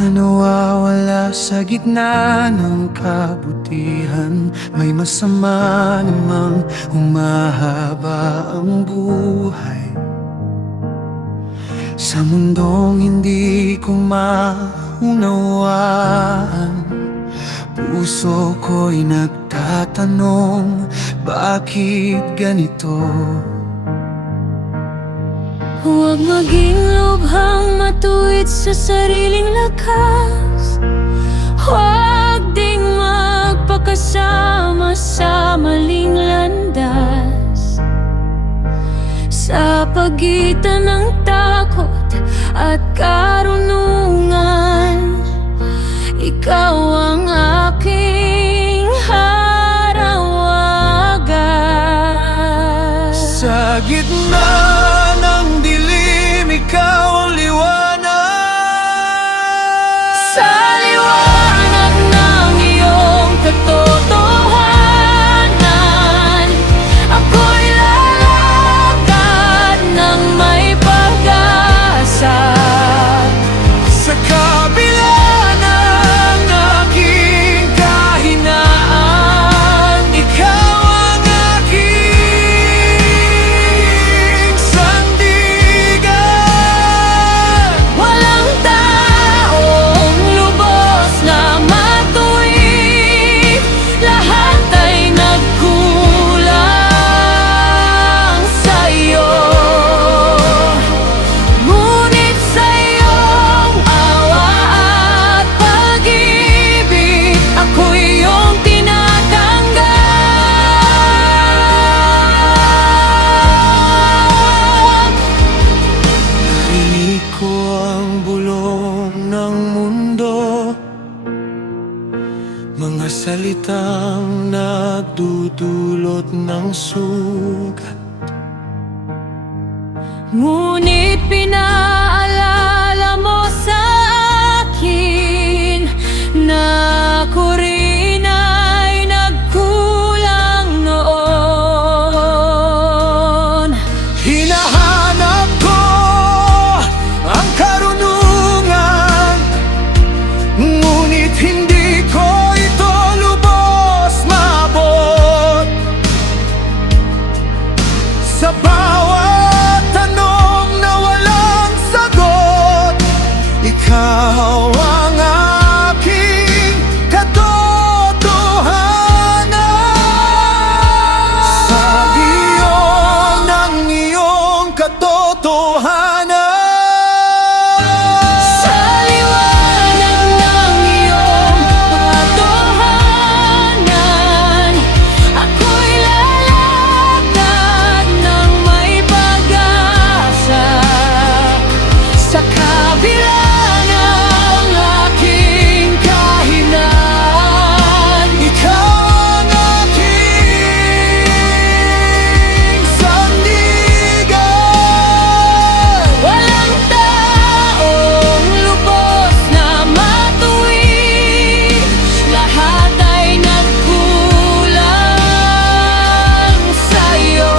na nawawala sa gitna ng kabutihan. May masama namang humahaba ang buhay sa mundong hindi ko maunawaan. Puso ko'y nagtatanong, bakit ganito? Huwag maging lubhang matuwid sa sariling lakas. Huwag ding magpakasama sa maling landas. Sa pagitan ng takot at karunungan, ikaw ang aking harawagan. Sa gitna ng dilim, ikaw ang liwanag. Sa liwanag ng iyong katotohanan, ako'y lalakad ng may pag-asa. Sa kabila ng aking kahinaan, ikaw ang aking sandigan. Walang taong lubos na matuwid, lahat ay nagkulang sa'yo. Ngunit sa iyong awa at pag-ibig, ako iyong tinatanggap. Narinig ko ang bulong ng mundo, mga salitang nagdudulot ng sugat. Ngunit pinaalala mo sa akin na ako rin ay nagkulang noon. Hinahanap ko ang karunungan, ngunit hindi ko ito lubos maabot. Sa bawat tanong na walang sagot, ikaw ang aking katotohanan. Sa diyon ng iyong katotohanan. Sa liwanag ng iyong katotohanan, ako'y lalakad ng may pag-asa. Sa kabila ng aking kahinaan, Ikaw ang aking sandigan. walang taong lubos na matuwid, lahat ay nagkulang sa'yo.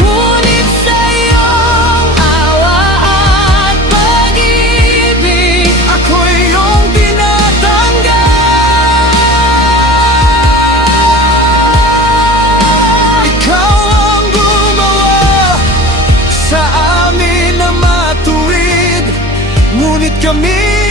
Ngunit sa iyong awa at pag-ibig, Ako iyong tinatanggap. Ikaw ang gumawa sa amin na matuwid, ngunit kami